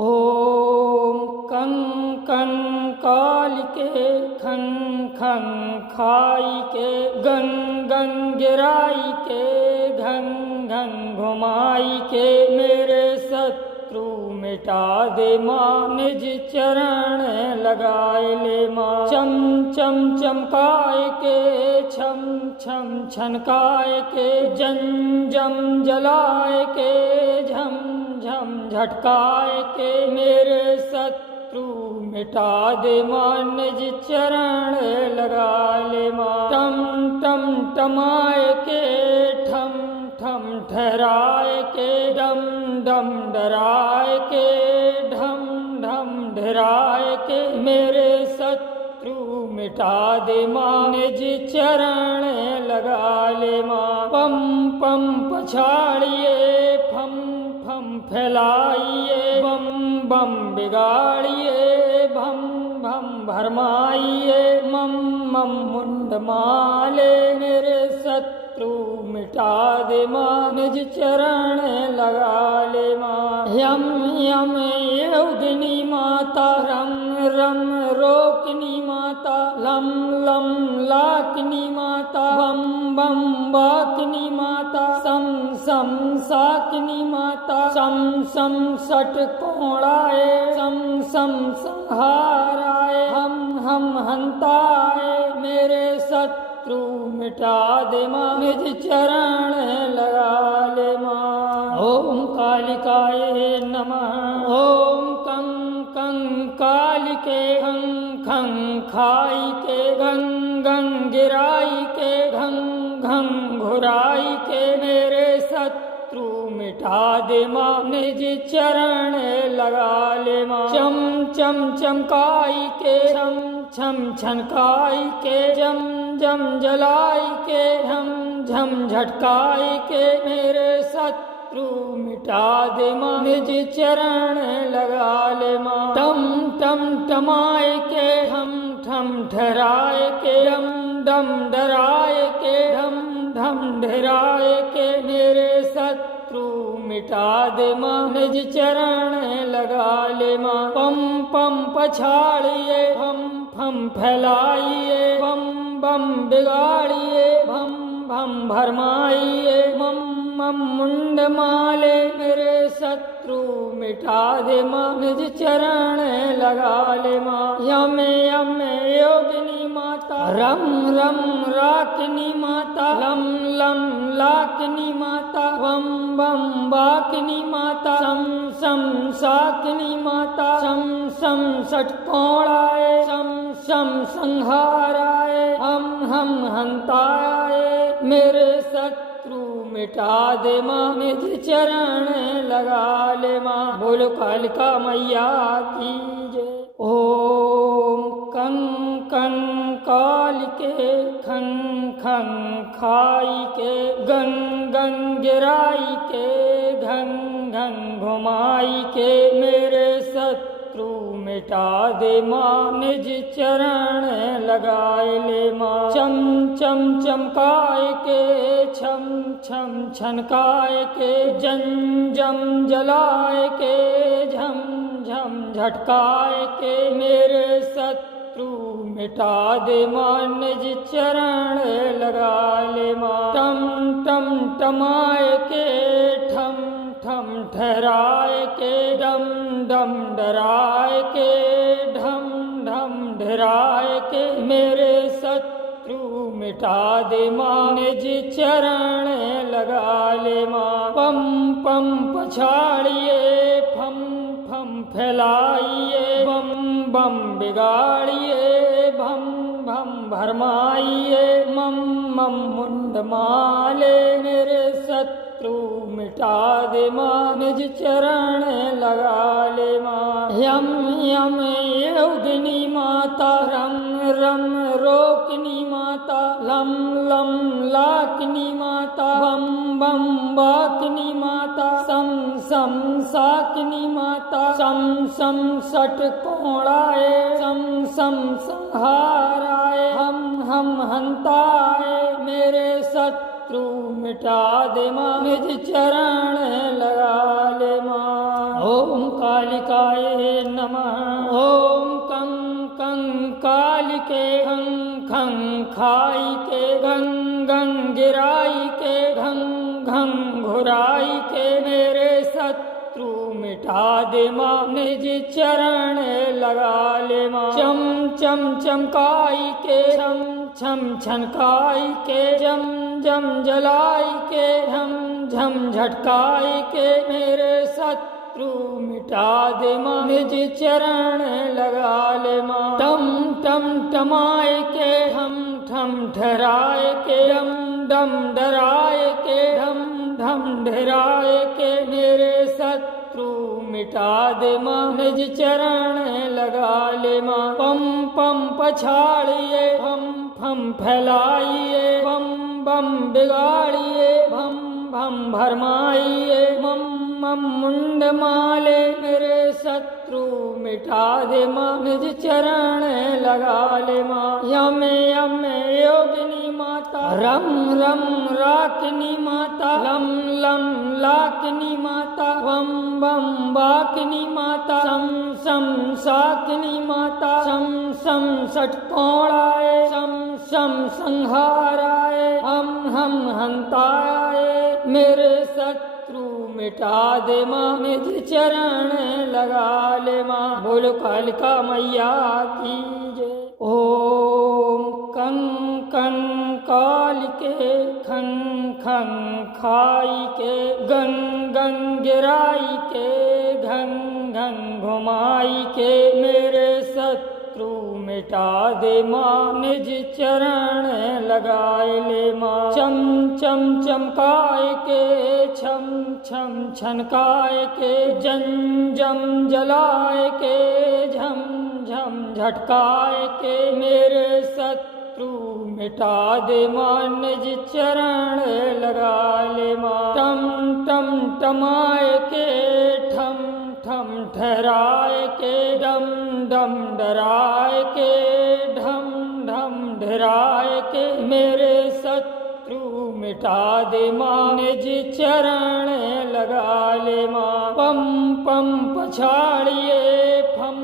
ॐ कं कं कालिके खं खं खाइके गं गं गिराइके घं घं घुमाइके मेरे शत्रु मिटा दे माँ। निज चरण लगाए ले माँ। चम चम चमकाए के छम छम छनकाए के जम जम जलाए के झम झम झटकाए के मेरे शत्रु मिटा दे माँ। निज चरण लगा ले माँ। टम टम टमाए के ठम ठम ठहराए के डम डम डराए के ढम ढम डराए के मेरे शत्रु मिटा दे माँ। निज चरण लगा ले माँ। पम पम पछाड़िए फम फम फैलाइए बम बम बिगाड़िए भम भम भरमाइए मम मम मुंड माले मेरे शत्रु मिटा दे माँ। निज चरण लगा ले माँ। यम यम योगिनी माता रम रम रोकिनी माता लम लम लाकिनी माता बम बम बाकिनी माता सम सम साकिनी माता सम सम सट कोणाए सम सम संहाराए हम हंताए मेरे शत्रु मिटा दे माँ। निज चरण लगा ले माँ। ओम कालिकाये नमः। ओम कं कं कालिके खं खं खाइके गं गं गिराइके घं घं घुराइके मेरे शत्रु मिटा दे माँ। निज चरण लगा ले माँ। चम चम चमकाई के छम छम छनकाई के जम जम जलाई के झम झम झटकाई के मेरे शत्रु मिटा दे माँ। निज चरण लगा ले माँ। टम टम टमाए के ठम ठम ठहराए के डम डम डराए के ढम ढम डराए के मेरे शत्रु मिटा दे माँ। निज चरण लगा ले माँ। पम पम पछाड़िए फम फम फैलाइए बम बम बिगाड़िए भम भम भरमाइए मम मम मुंड माले मेरे शत्रु मिटा दे माँ। निज चरण लगा ले माँ। यम यम योगिनी माता रम रम राकिनी माता लम लम लाकिनी माता बम बम बाकिनी माता सम सम साकिनी माता सम सम षटकोणाए सम सम संहाराए हम हंताए मेरे शत्रु मिटा दे माँ। निज चरण लगा ले माँ। बोलो कालिका मैया की जय। ओम कं कं कालिके खं खं खाइके गं गं गिराइके घं घं घुमाइके मेरे शत्रु मिटा दे माँ। निज चरण लगाए ले माँ। चम चम चमकाए के छम छम छनकाए के जम जम जलाए के झम झम झटकाए के मेरे शत्रु मिटा दे माँ। निज चरण लगा ले माँ। टम टम टमाए के ठम ठम ठहराए के डम डम डराए के ढम ढम डराए के मेरे शत्रु मिटा दे माँ। निज चरण लगा ले माँ। पम पम पछाड़िए फम फम फैलाइए बम बम बिगाड़िए भम भम भरमाइए मम मम मुंड माले मेरे शत्रु मिटा दे माँ। निज चरण लगा ले माँ। यम यम योगिनी माता रम रम रोकिनी माता लम लम लाकिनी माता बम बम बाकिनी माता सम सम साकिनी माता सम सम सट कोणाए सम सम संहाराए हम हंताए मेरे शत्रु शत्रु मिटा दे माँ, निज चरण लगा ले माँ। ओम कालिकाये नमः। ओम कं कालिके खं खं खाई के गं गं गिराई के घं घं घुराई के मेरे शत्रु मिटा दे माँ, निज चरण लगा ले माँ। चम चम चमकाई के छम छम छनकाई के जम जम जलाई के झम झम झटकाई के मेरे शत्रु मिटा दे माँ, निज चरण लगा ले माँ। टम टम टमाए के ठम ठम ठहराए के डम डम डराए के ढम ढम ढराए के मेरे शत्रु मिटा दे माँ, निज चरण लगा ले माँ। पम पम पछाड़िए फम फम फैलाइए, बम बम बिगाड़िए, भम भम भरमाइए, मम मम मुंड माले मेरे शत्रु मिटा दे माँ, निज चरण लगा ले माँ। यम यम योगिनी माता, रम रम राकिनी माता, लम लम लाकिनी माता, वम बम बाकिनी माता, सम सम साकिनी माता, सम सम षटकोणाए, सम सम संहाराए, हम हंताए मेरे शत्रु मिटा दे माँ, निज चरण लगा ले माँ। बोलो कालिका मैया की जय। ओम कं कं कालिके खं खं खाई के गं गं गिराई के घं घं घुमाई के मेरे शत्रु मिटा दे माँ, निज चरण लगाए ले माँ। चम चम चमकाए के छम छम छनकाए के जम जम जलाए के झम झम झटकाए के मेरे शत्रु मिटा दे माँ, निज चरण लगा ले माँ। टम टम टमाए के ठम ठम ठहराए के डम डम डराए के ढम ढम ढराए के मेरे शत्रु मिटा दे माँ, निज चरण लगा ले माँ। पम पम पछाड़िए फम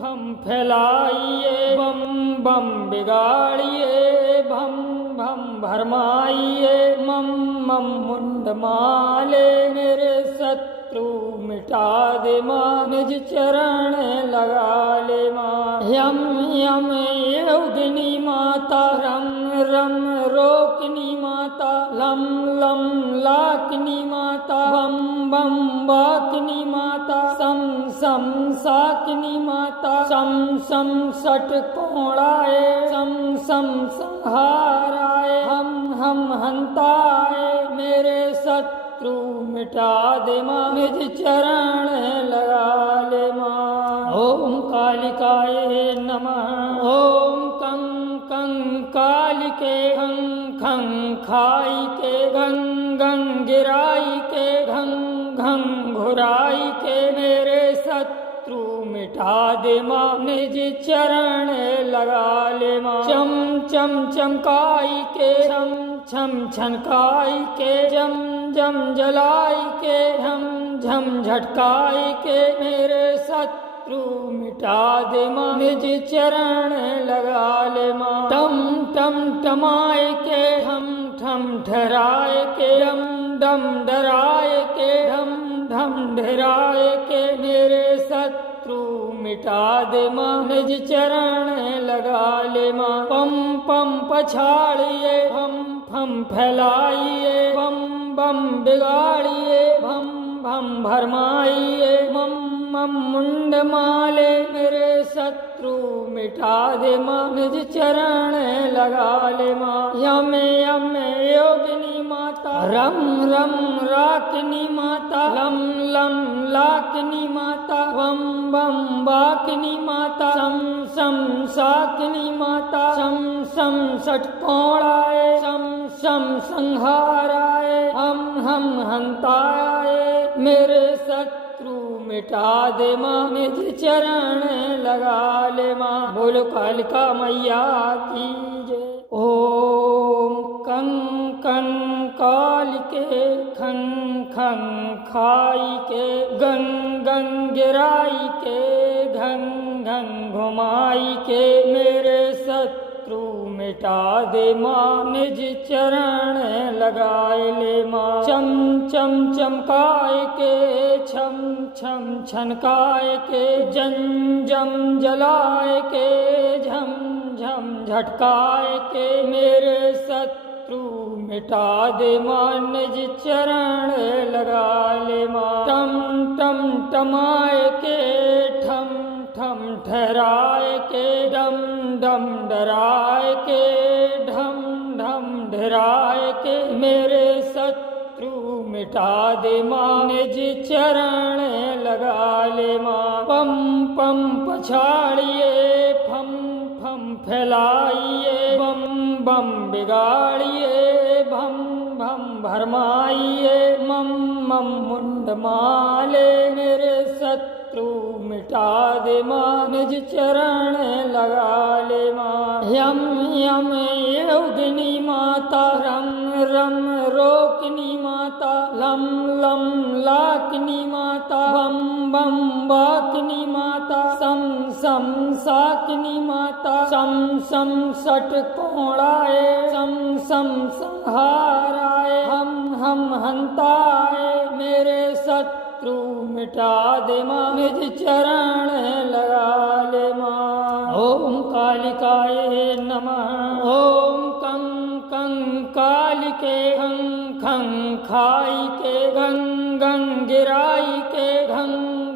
फम फैलाइए, बम बम बिगाड़िए, भम भम भरमाइए, मम मम मुंड माले मेरे शत्रु मिटा दे माँ, निज चरण लगा ले माँ। यम यम योगिनी माता, रम रम रोकिनी माता, लम लम लाकिनी माता, बम बम बाकिनी माता, सम सम साकिनी माता, सम सम षटकोणाए, सम सम संहाराए, हम हंताए मेरे शत्रु मिटा दे माँ, निज चरण लगा ले माँ। ओम कालिकाये नमः। ओम कं कालिके खं खं खाई के गं गं गिराई के घं घं घुराई के मेरे शत्रु मिटा दे माँ, निज चरण लगा ले माँ। चम चम चमकाई के छम छम छनकाई के जम जम जलाई के झम झम झटकाई के मेरे शत्रु मिटा दे माँ, निज चरण लगा ले माँ। टम टम टमाए के ठम ठम ठहराए के डम डम डराए के ढम ढम ढराए के मेरे शत्रु मिटा दे माँ, निज चरण लगा ले माँ। पम पम पछाड़िए फम फम फैलाइए, बम बम बिगाड़िए, भम भम भरमाइए, मम मम मुंड माले मेरे शत्रु मिटा दे माँ, निज चरण लगा ले माँ। यम यम योगिनी माता, रम रम राकिनी माता, लम लम लाकिनी माता, वम बम बाकिनी माता, सम सम साकिनी माता, सम सम षटकोणाए, सम सम संहाराए, हम हंताए मेरे शत्रु मिटा दे माँ, निज चरण लगा ले माँ। बोलो कालिका मैया की जय। ओम कं कं कालिके खं खं खाई के गं गं गिराई के घं घं घुमाई के मेरे शत्रु मिटा दे माँ निज चरण लगाए ले माँ चम चम चमकाए के छम छम छनकाए के जम जम जलाए के झम झम झटकाए के मेरे शत्रु मिटा दे माँ निज चरण लगा ले माँ टम टम टमाए के ठम ठम ठहराए के डम डम डराए के ढम ढम डराए के मेरे शत्रु मिटा दे माँ निज चरण लगा ले माँ पम पम पछाड़िए फम फम फैलाइए बम बम बिगाड़िए भम भम भरमाइए मम मम मुंड माले मेरे शत्रु मिटा दे माँ निज चरण लगा ले माँ यम यम योगिनी माता रम रम रोकिनी माता लम लम लाकिनी माता बम बम बाकिनी माता सम सम साकिनी माता सम सम सट कोणाए सम सम संहाराए हम हंताए मेरे शत्रु मिटा दे माँ निज चरण लगा ले माँ ओम कालिकाय नमः ओम कं कं कालिके खं खं खाई के गं गं गिराई के घं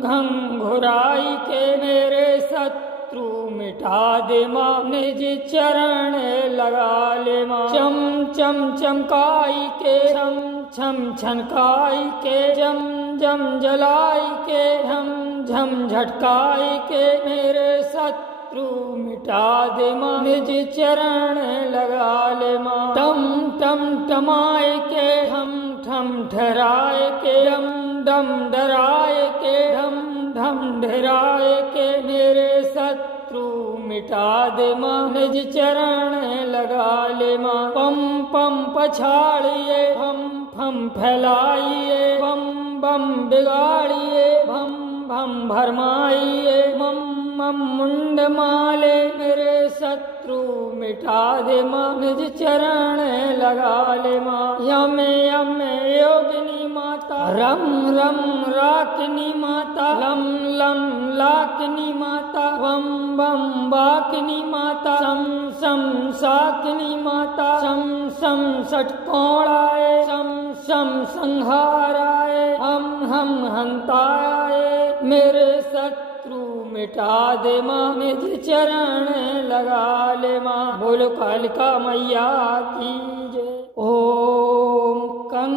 घं घुराई के मेरे शत्रु मिटा दे माँ निज चरण लगा ले माँ चम चम चमकाई के छम छम छनकाई के जम जम जलाई के झम झम झटकाई के मेरे शत्रु मिटा दे माँ निज चरण लगा ले माँ टम टम टमाए के ठम ठम ठहराए के डम डम डराए के ढम ढम डराए के मेरे शत्रु मिटा दे माँ निज चरण लगा ले माँ पम पम पछाड़िए फम फम फैलाइए बम बम बिगाड़िए भम भम भरमाइए मम मम मुंड माले मेरे शत्रु मिटा दे माँ निज चरण लगा ले माँ यम यम योगिनी माता रम रम राकिनी माता लम लम लाकिनी माता बम बम बाकिनी माता सम सम साकिनी माता सम सम सटकोणाए सम सम संहाराए हम हंताए मेरे शत्रु मिटा दे माँ निज चरण लगा ले माँ बोलो कालिका मैया की जय ओम कं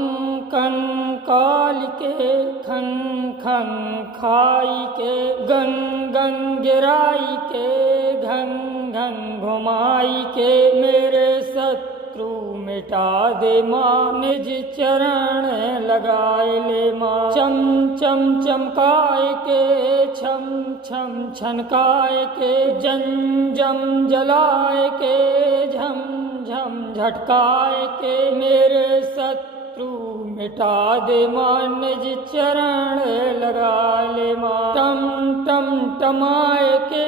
कं कालिके खं खं खाई के गं गं गिराई के घं घं घुमाई के मेरे शत्रु मिटा दे माँ निज चरण लगाए ले माँ चम चम चमकाए के छम छम छनकाए के जम जम जलाए के झम झम झटकाए के मेरे शत्रु मिटा दे माँ निज चरण लगा ले माँ टम टम टमाए के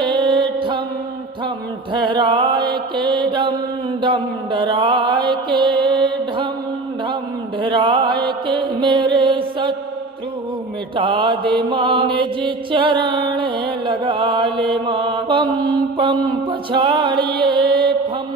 ठम ठम ठहराए के डम डम डराए के ढम ढम डराए के मेरे शत्रु मिटा दे माँ निज चरण लगा ले माँ पम पम पछाड़िए फम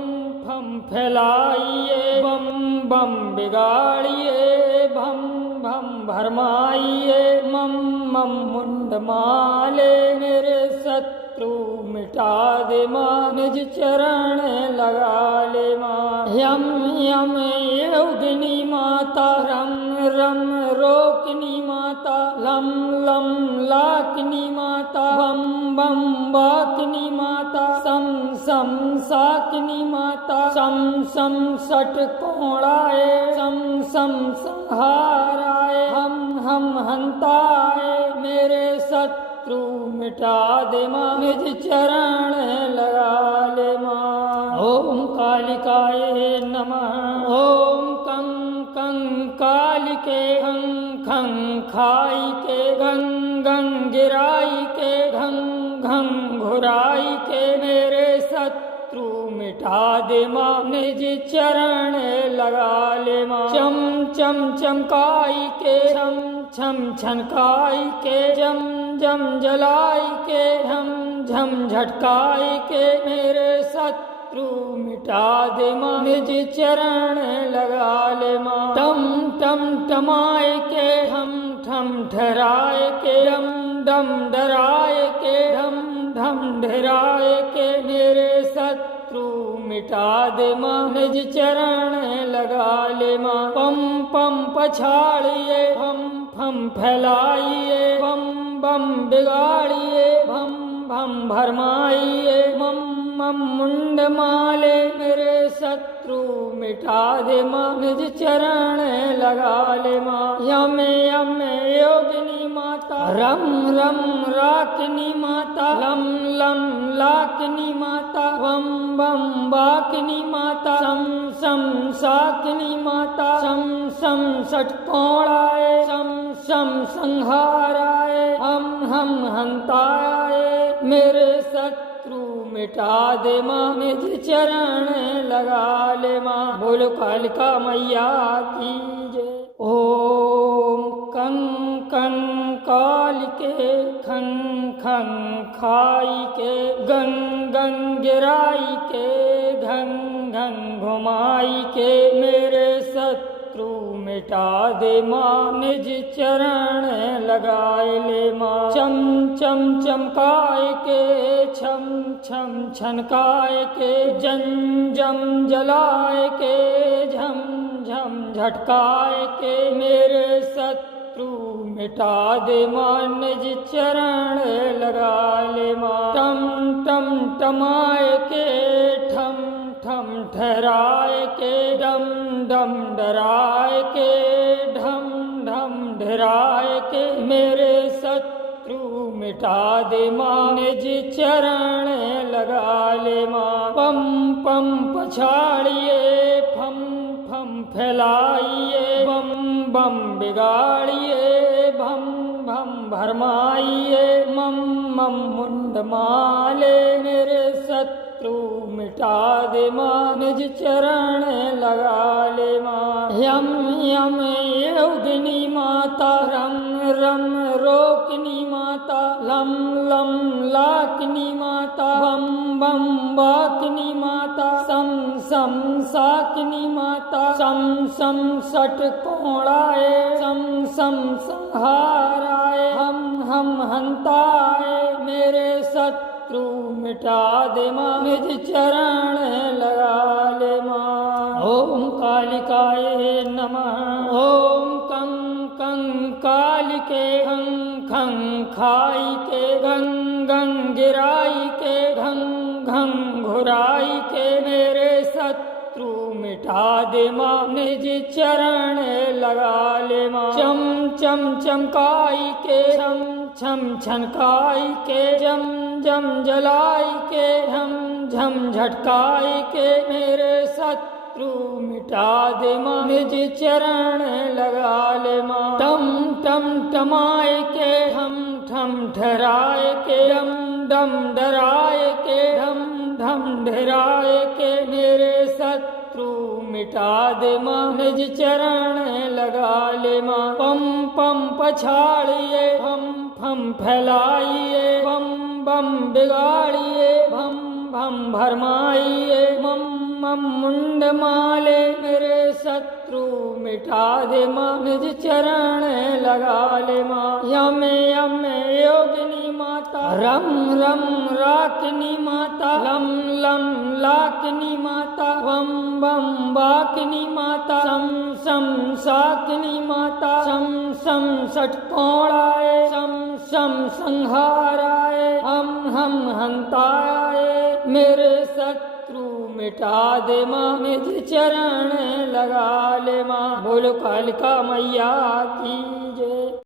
फम फैलाइए बम बम बिगाड़िए भम भम भरमाइए मम मम मुंड माले मेरे शत्रु मिटा दे माँ निज चरण लगा ले माँ यम यम योगिनी माता रम रम रोकिनी माता लम लम लाकिनी माता बम बम बाकिनी माता सम सम साकिनी माता सम सम सट कोणाए सम सम संहाराए हम हंताए मेरे शत्रु मिटा दे माँ निज चरण लगा ले माँ ओम कालिकाय नमः ओम कं के खं खं खाई के गंग गंग गिराई के घंग घंग घुराई के मेरे शत्रु मिटा दे माँ निज चरण लगा ले माँ चम चम चमकाई के छम छम छनकाई के जम जम जलाई के झम झम झटकाई के मेरे शत्रु मिटा दे माँ निज चरण लगा ले माँ टम टम टमाए के ठम ठम ठहराए के डम डम डराए के ढम ढम ढराए के मेरे शत्रु मिटा दे माँ निज चरण लगा ले माँ पम पम पछाड़िए फम फम फैलाइए बम बम बिगाड़िए भम भम भरमाइए मम मम मुंड माले मेरे शत्रु मिटा दे माँ निज चरण लगा ले माँ यम यम योगिनी माता रम रम राकिनी माता लम लम लाकिनी माता वम बम बाकिनी माता सम सम साकिनी माता सम सम षटकोणाए सम सम संहाराए हम हंताए मेरे शत्रु मिटा दे माँ निज चरण लगा ले माँ बोलो कालिका मैया की जय। ओम कं कं कालिके खं खं खाई के गंग गंग गिराई के घंग घंग घुमाई के मेरे शत्रु मिटा दे माँ निज चरण लगाए ले माँ चम चम चमकाए के छम छम छनकाए के जम जम जलाए के झम झम झटकाए के मेरे शत्रु मिटा दे माँ निज चरण लगा ले माँ टम टम टमाए के ठम ठम ठहराए के डम डम डराए के ढम ढम ढराए के मेरे शत्रु मिटा दे माँ निज चरण लगा ले माँ पम पम पछाड़िए फम फम फैलाइए बम बम बिगाड़िए भम भम भरमाइए मम मम मुंड माले मेरे शत्रु मिटा दे माँ निज चरण लगा ले माँ यम यम योगिनी माता रम रम रोकिनी माता लम लम लाकिनी माता बम बम बाकिनी माता सम सम साकिनी माता सम सम षटकोणाए सम सम संहाराए हम हंताए मेरे शत्रु मिटा दे माँ निज चरण लगा ले माँ ओम कालिकाये नमः ओम कं कं कालिके खं खं खाई के गंग गंग गिराई के घंग घंग घुराई के मेरे शत्रु मिटा दे माँ निज चरण लगा ले माँ चम चम चमकाई के छम छम छनकाई के जम जम जलाई के झम झम झटकाई के मेरे शत्रु मिटा दे माँ निज चरण लगा ले माँ टम टम टमाए के ठम ठम ठहराए के डम डम डराए के ढम ढम ढराए के मेरे शत्रु मिटा दे माँ निज चरण लगा ले माँ पम पम पछाड़िए फम फम फैलाइए बम बम बिगाड़िए भम भम भरमाइए मम मम मुंड माले मेरे शत्रु मिटा दे माँ निज चरण लगा ले माँ यम यम योगिनी माता रम रम राकिनी माता लम लम लाकिनी माता वम बम बाकिनी माता सम सम साकिनी माता सम सम षटकोणाए सम सम संहाराए हम हंताए मेरे शत्रु मिटा दे माँ निज चरण लगा ले माँ बोलो कालिका मैया की जय।